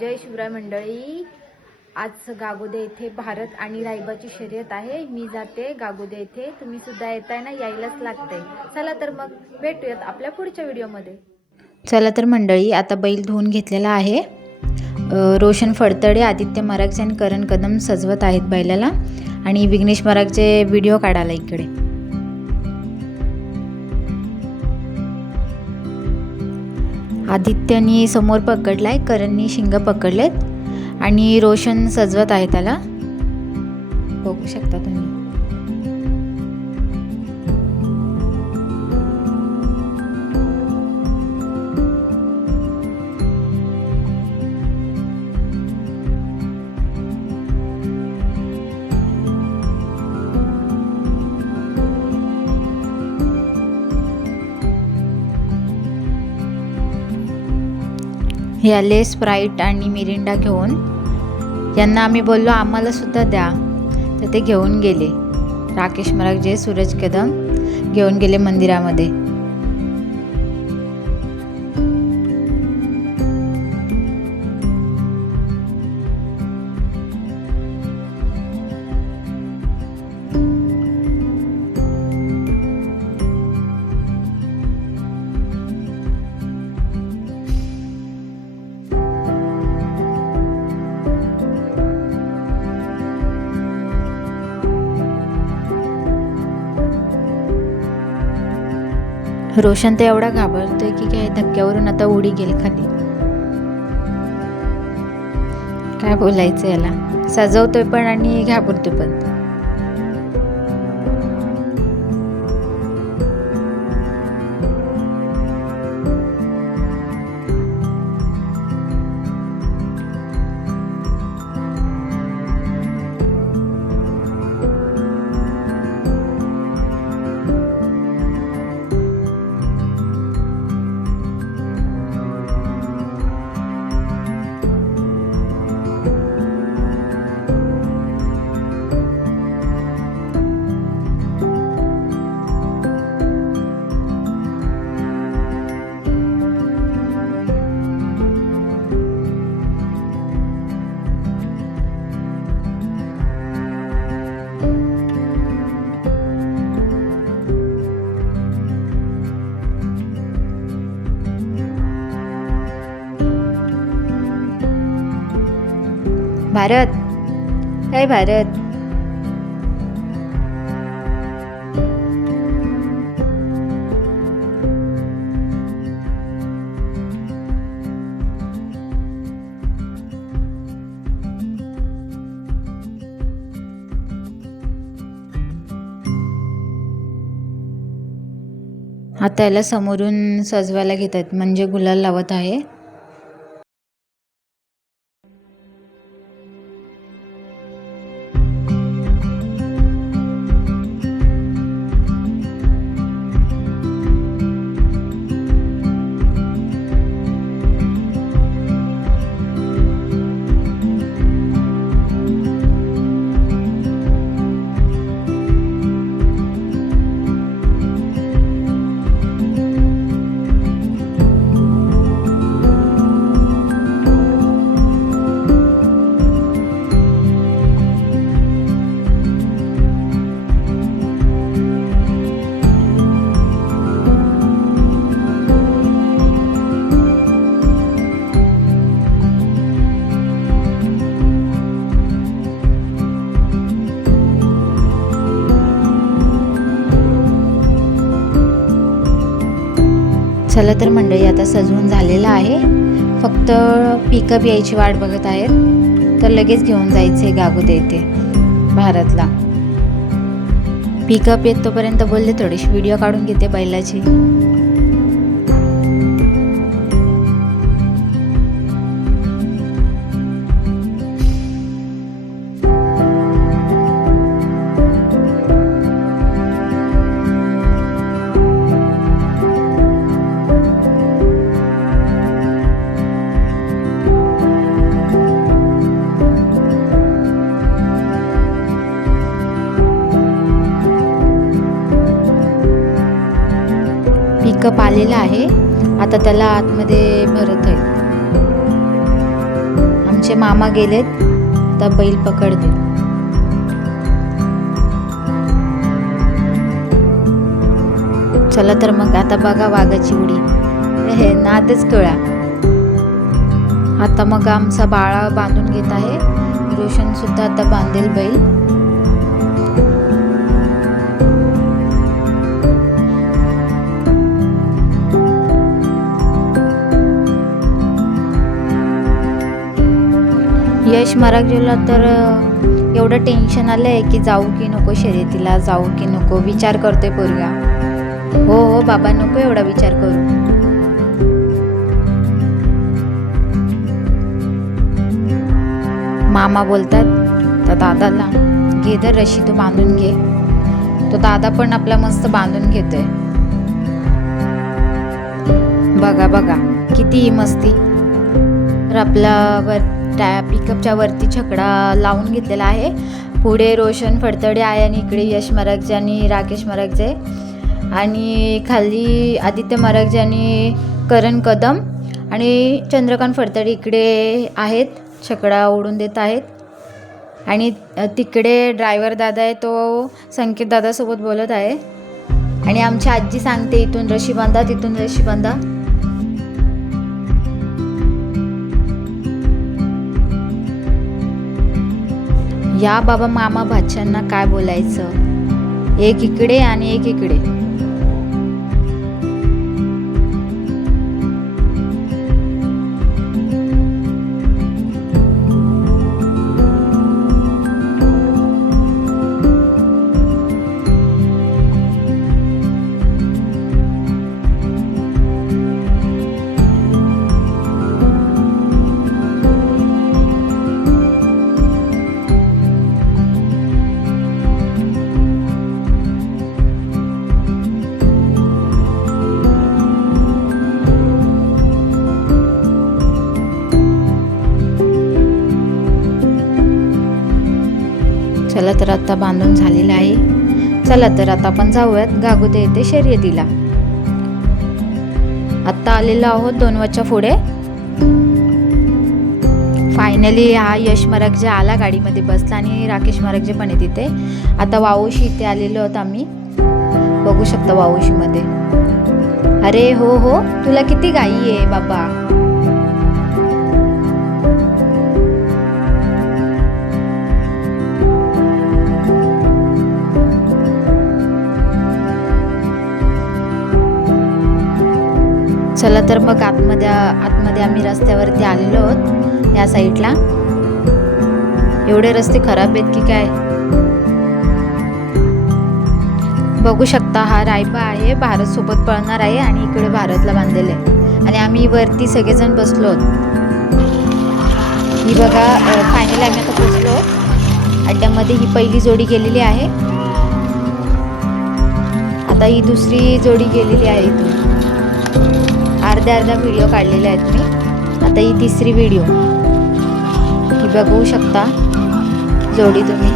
जय शिवराय मंडळी. आज गागोदे येथे भारत आणि रायबाची शर्यत आहे. मी जाते गागोदे येथे, तुम्ही सुद्धा येताय ना, यायलाच लागतंय. चला तर मग भेटूयात आपल्या पुढच्या व्हिडिओमध्ये. चला तर मंडळी, आता बैल धुवून घेतलेला आहे. रोशन फडतडे, आदित्य मरागचे आणि करण कदम सजवत आहेत बैलाला आणि विघ्नेश मरागचे व्हिडिओ काढायला इकडे. आदित्यनी समोर पकडलाय, करणनी शिंग पकडलेत आणि रोशन सजवत आहे त्याला, बघू शकता तुम्ही. हे आले स्प्राईट आणि मिरिंडा घेऊन. यांना आम्ही बोललो आम्हाला सुद्धा द्या, तर ते घेऊन गेले. राकेश मरागजे, सूरज कदम घेऊन गेले मंदिरामध्ये. रोशन तर एवढा घाबरतोय की काय, धक्क्यावरून आता उडी गेल खाली. काय बोलायचं याला, सजवतोय पण आणि घाबरतोय पण. भारत, काय भारत, आता याला समोरून सजवायला घेतात, म्हणजे गुलाल लावत आहे. चला तर मंडळी, आता सजवून झालेलं आहे. फक्त पिकअप यायची वाट बघत आहेत, तर लगेच घेऊन जायचे गागोदे येथे भारतला. पिकअप येत तोपर्यंत बोलले थोडीशी व्हिडिओ काढून घेते बैलाची. पिकअप आलेला आहे, आता त्याला आतमध्ये भरत आहे. आमचे मामा गेलेत तर बैल पकडते. चला तर मग आता बघा वाघाची उडी. हे नादच कळा. आता मग आमचा बाळा बांधून घेत आहे. रोशन सुद्धा आता बांधेल बैल. यश मराठीला तर एवढं टेन्शन आलंय की जाऊ की नको शर्यतीला, जाऊ की नको विचार करतोय पोरगा. हो हो बाबा नको एवढा विचार करू. मामा बोलतात तर दादाला घे तर रशी तू बांधून घे. तो दादा पण आपला मस्त बांधून घेतोय. बघा बघा किती मस्ती. तर आपला पिकअपच्या वरती छकडा लावून घेतलेला आहे. पुढे रोशन फडतडे आहे आणि इकडे यश मराठे आणि राकेश मराठे आणि खाली आदित्य मराठे आणि करण कदम आणि चंद्रकांत फडतडे इकडे आहेत. छकडा ओढून देत आहेत. आणि तिकडे ड्रायव्हर दादा आहे तो संकेत दादासोबत बोलत आहे. आणि आमची आजी सांगते इथून रशी बांधा, तिथून रशी बांधा. या बाबा मामा भाच्यांना काय बोलायचं. एक इकडे आणि एक इकडे. चला तर आता बांधून झालेलं आहे. चला तर आता आपण जाऊयात गागोदे येथे शर्यतीला. आत्ता आलेलो आहोत 2 पुढे. फायनली हा यश मराठे आला, गाडीमध्ये बसला आणि राकेश मराठे पण आहे तिथे. आता वावोशी इथे आलेलो आहोत आम्ही. बघू शकता वावोशीमध्ये. अरे हो हो तुला किती घाई आहे बाबा. चला तर मग आतमध्ये आम्ही रस्त्यावरती आलेलो आहोत या साईडला. एवढे रस्ते खराब आहेत की काय. बघू शकता हा रायबा आहे, भारत सोबत पळणार आहे आणि इकडे भारतला बांधलेलं आहे. आणि आम्ही वरती सगळेजण बसलो आहोत. ही बघा फायनली आम्ही आता पोचलो. अड्ड्यामध्ये ही पहिली जोडी गेलेली आहे. आता ही दुसरी जोडी गेलेली आहे. इथून अर्धा व्हिडिओ काढलेले आहेत मी. आता ही तिसरी व्हिडिओ. ही बघू शकता जोडी तुम्ही.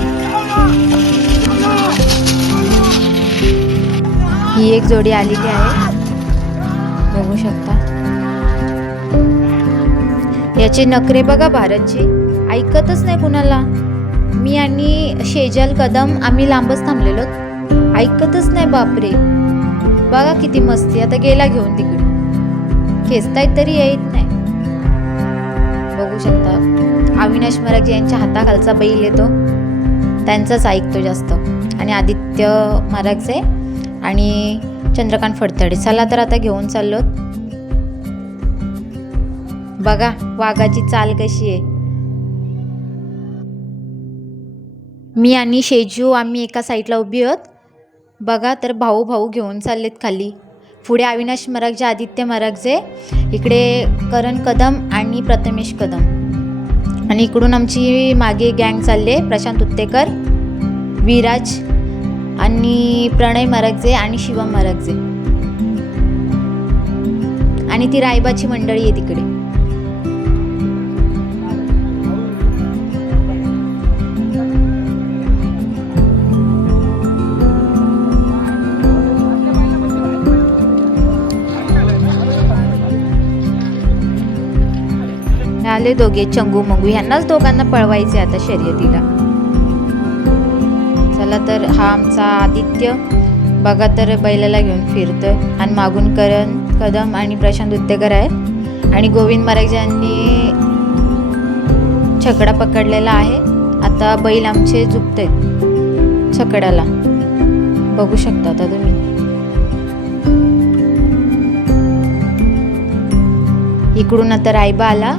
ही एक जोडी आलेली आहे, बघू शकता. याचे नखरे बघा भारतची. ऐकतच नाही कुणाला. मी आणि शेजल कदम आम्ही लांबच थांबलेलो. ऐकतच नाही बापरे. बघा किती मस्ती. आता गेला घेऊन तिकडे. खेचतायत तरी येत नाही. बघू शकता अविनाश मराठे यांच्या हाताखालचा बैल येतो, त्यांचाच ऐकतो जास्त. आणि आदित्य मराठे आणि चंद्रकांत फडतडे. चला तर आता घेऊन चाललो. बघा वाघाची चाल कशी आहे. मी आणि शेजू आम्ही एका साईडला उभी आहोत. बघा तर भाऊ भाऊ घेऊन चाललेत खाली. पुढे अविनाश मराठे, आदित्य मराठे, इकडे करण कदम आणि प्रथमेश कदम. आणि इकडून आमची मागे गँग चालले. प्रशांत उत्तेकर, विराज आणि प्रणय मराठे आणि शिवम मराठे. आणि ती रायबाची मंडळी आहे तिकडे. झाले दोघे चंगू मंगू, ह्यांनाच दोघांना पळवायचे आता शर्यतीला. चला तर हा आमचा आदित्य बघा तर बैलाला घेऊन फिरतोय आणि मागून करण कदम आणि प्रशांत उत्तेकर आहे आणि गोविंद मराठे यांनी छकडा पकडलेला आहे. आता बैल आमचे झुकतायत छकड्याला, बघू शकता आता तुम्ही. इकडून आता रायबा आला.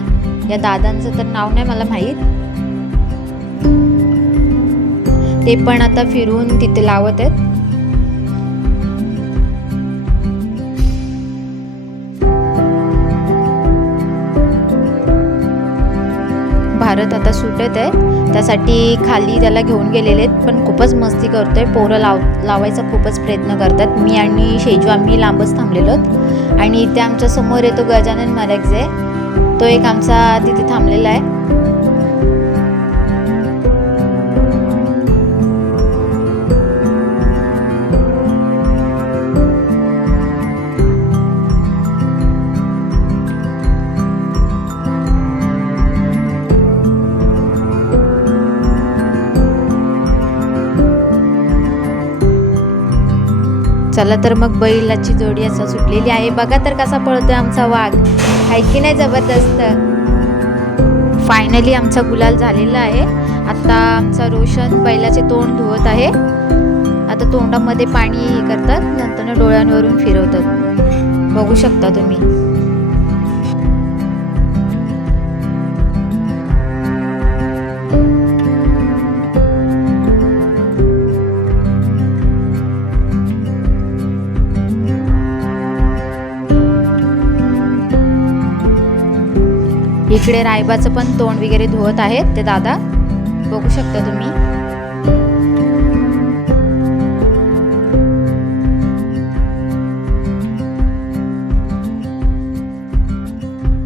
या दादांचं तर नाव नाही मला माहीत. ते पण आता फिरून तिथे लावत आहेत. भारत आता सुटत आहे, त्यासाठी खाली त्याला घेऊन गेलेले आहेत. पण खूपच मस्ती करतोय. पोरं लावायचा खूपच प्रयत्न करतात. मी आणि शेजू आम्ही लांबच थांबलेलो आहोत. आणि इथे आमच्या समोर येतो गजानन मराठे, तो एक आमचा तिथे थांबलेला आहे. चला तर मग बैलाची जोडी असं सुटलेली आहे. बघा तर कसा पळतोय आमचा वाघ, आहे की नाही जबरदस्त. फायनली आमचा गुलाल झालेला आहे. आता आमचा रोशन बैलाचे तोंड धुवत आहे. आता तोंडामध्ये पाणी हे करतात, नंतर डोळ्यांवरून फिरवतात, बघू शकता तुम्ही. इकडे रायबाचं पण तोंड वगैरे धुवत आहेत ते दादा, बघू शकता तुम्ही.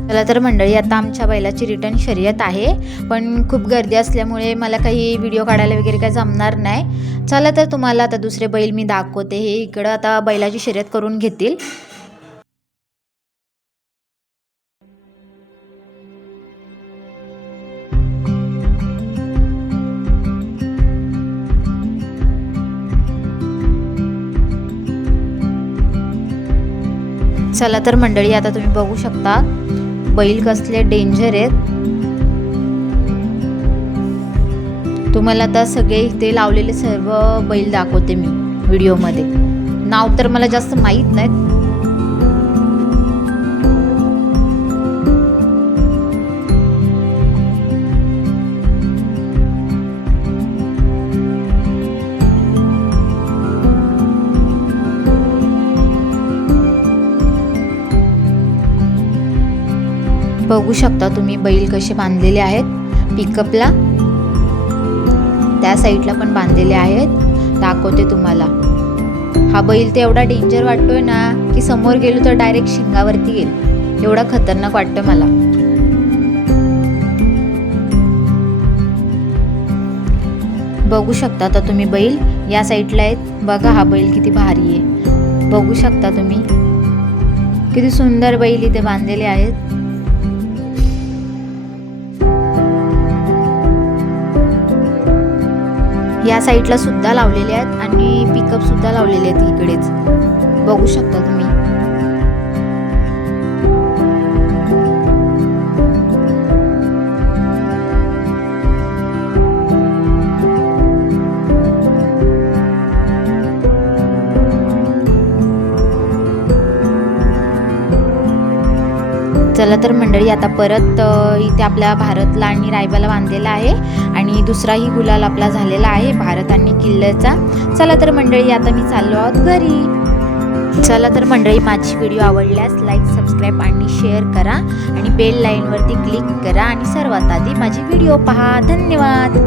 चला तर मंडळी, आता आमच्या बैलाची रिटर्न शर्यत आहे. पण खूप गर्दी असल्यामुळे मला काही व्हिडिओ काढायला वगैरे काही जमणार नाही. चला तर तुम्हाला आता दुसरे बैल मी दाखवते. हे इकडं आता बैलाची शर्यत करून घेतील. चला तर मंडळी, आता तुम्ही बघू शकता बैल कसले डेंजर आहेत. तुम्हाला आता सगळे इथे लावलेले सर्व बैल दाखवते मी व्हिडिओमध्ये. नाव तर मला जास्त माहीत नाहीत. बघू शकता तुम्ही बैल कसे बांधलेले आहेत. पिकअपला त्या साईडला पण बांधलेले आहेत, दाखवते तुम्हाला. हा बैल तर एवढा डेंजर वाटतोय ना की समोर गेलो तर डायरेक्ट शिंगावरती गेल, एवढा खतरनाक वाटतं मला. बघू शकता आता तुम्ही बैल या साईडला आहेत. बघा हा बैल किती भारी आहे, बघू शकता तुम्ही. किती सुंदर बैल इथे बांधलेले आहेत. या साईडला सुद्धा लावलेले आहेत आणि पिकअप सुद्धा लावलेले आहेत इकडेच, बघू शकता तुम्ही. चला तर मंडळी, आता परत इथे आपल्या भारतला आणि रायबाला बांधलेला आहे आणि दुसराही गुलाल आपला झालेला आहे भारत आणि किल्ल्याचा. चला तर मंडळी, आता मी चाललो आहोत घरी. चला तर मंडळी, माझी व्हिडिओ आवडल्यास लाईक, सबस्क्राईब आणि शेअर करा आणि बेल लाईनवरती क्लिक करा आणि सर्वात आधी माझी व्हिडिओ पहा. धन्यवाद.